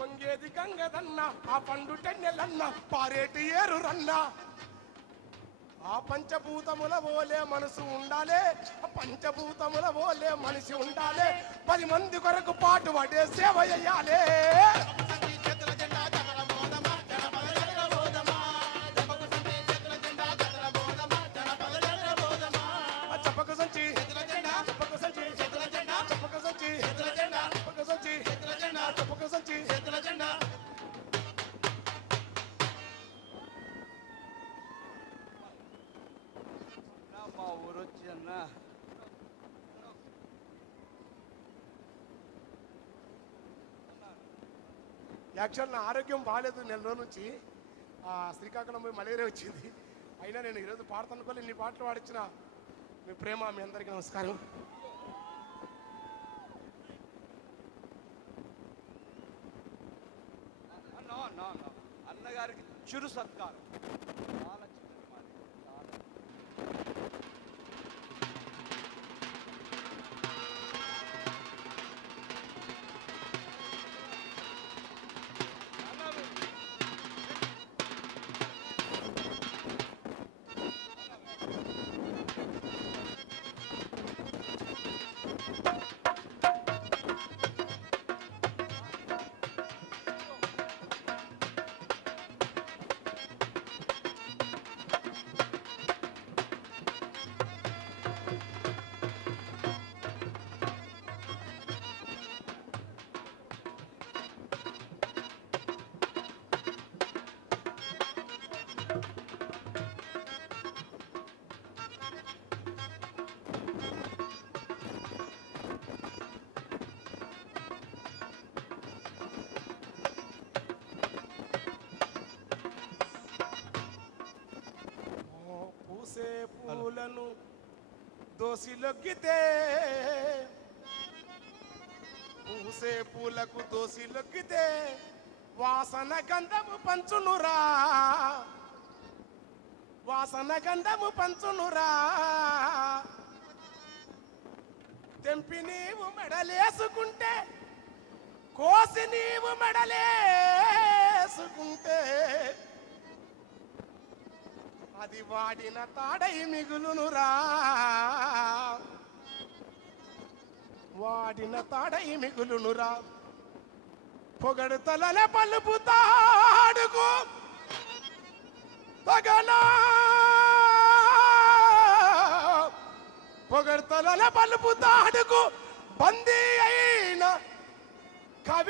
పొంగేది గంగదన్న ఆ పండు టెన్నెలన్న పారేటి ఏరు రన్న ఆ పంచభూతముల ఓలే మనసు ఉండాలే పంచభూతముల ఓలే మనిషి ఉండాలే 10 మంది కొరకు పాటు పడే సేవ చేయాలే చెప్పక సంచి చెప్పక సంచి చెప్పక సంచి చెప్పక సంచి చెప్పక సంచి మా ఊరు వచ్చి అన్న యాక్చువల్ నా ఆరోగ్యం బాగాలేదు నెల రోజుల నుంచి శ్రీకాకుళం పోయి మలేరియా వచ్చింది అయినా నేను ఈరోజు పాడుతునుకోలే ఇన్ని పాటలు పాడించిన మీ ప్రేమ మీ అందరికీ నమస్కారం అన్నగారికి చిరు సత్కారం చాలా చిన్నది మాది చాలా పూసే పూలను దోసిలొగ్గితే పూసే పూలకు దోసిలొగ్గితే వాసన గంధము పంచునురా వాసన గంధము పంచునురా తెంపి నీవు మెడలేసుకుంటే కోసి నీవు మెడలేసుకుంటే అది వాడిన తాడై మిగులునురా వాడిన తాడై మిగులునురా పొగడుతలనే పలుపుతాడుకు తగనా పొగడుతలనే పలుపుతాడుకు బందీ అయిన కవి